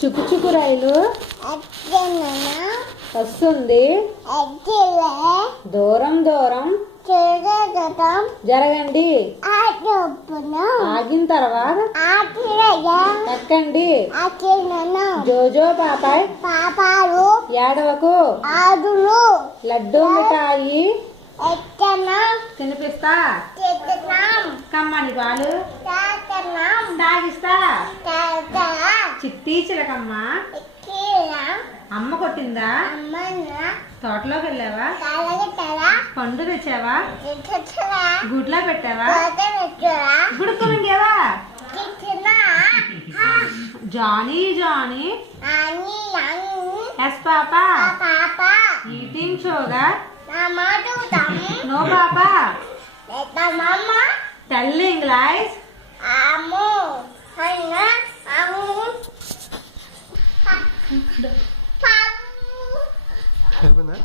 చుకు చుకు రైలు వస్తుంది, దూరం దూరం జరగండి, ఆగిన తర్వాత ఎక్కండి, జోజో పాపాయ్ ఏడవకు, లడ్డూ మిఠాయి తినిపిస్తా, కమ్మని పాలు తాగిస్తా, చిట్టి చిలకమ్మ అమ్మ కొట్టిందా, తోటలోకి వెళ్ళావా, పండు తెచ్చావా, గుడ్లా పెట్టావా, గుడుకు మింగేవా, Johnny Johnny yes papa eating sugar no papa telling lies అయిపోయిందా?